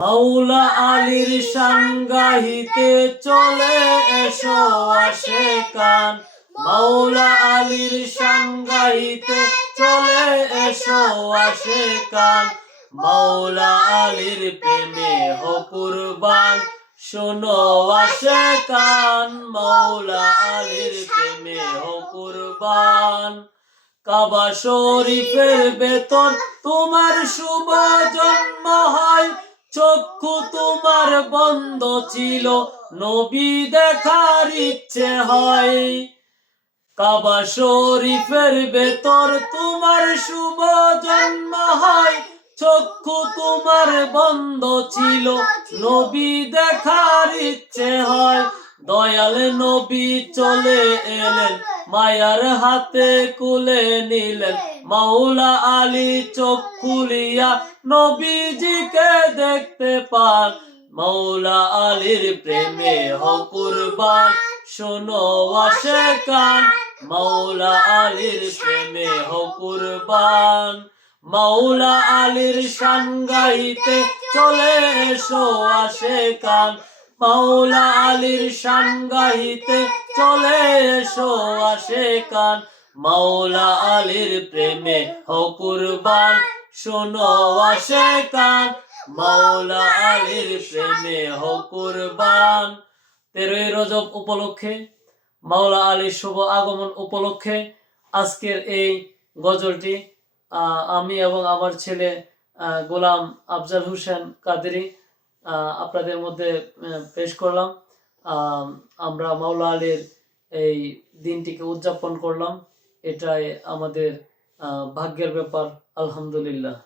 মাওলা আলীর সাংগাহিতে চলে এসো আসে কান। মাওলা আলীর সাংগাহিতে চলে এসো আসে কান। মাওলা আলীর প্রেমে হো কুরবান, শোনো আসে কান। মাওলা আলীর প্রেমে হো কুরবান। কাবা শরীফের বেতন, তোমার শুভ জন্ম হয়। চক্ষু তোমার বন্ধ ছিল, নবী দেখার ইচ্ছে হয়। কাবা শরীফের ভেতর তোমার শুভ জন্ম হয়। চক্ষু তোমার বন্ধ ছিল, নবী দেখার ইচ্ছে মায়ার হাতে কুলে নিলেন মাওলা আলী চোখ খুলিয়া নবীজিকে দেখতে পান। মাওলা আলীর প্রেমে হ কুরবান। শোনো আসে কান মাওলা আলীর প্রেমে হ কুরবান। মাওলা আলীর সাংগাইতে চলে এসো আসে কান মাওলা আলীর সাংগাইতে চলে এসো আসে কান মাওলা আলীর প্রেমে হো কুরবান, শোনো আসে কান মাওলা আলীর প্রেমে হো কুরবান। তেরোই রজব উপলক্ষে, মাওলা আলীর শুভ আগমন উপলক্ষে আজকের এই গজলটি আমি এবং আমার ছেলে গোলাম আফজাল হোসেন কাদেরি আপনাদের মধ্যে পেশ করলাম। আমরা মাওলা আলীর এই দিনটিকে উদযাপন করলাম। এটাই আমাদের ভাগ্যের ব্যাপার, আলহামদুলিল্লাহ।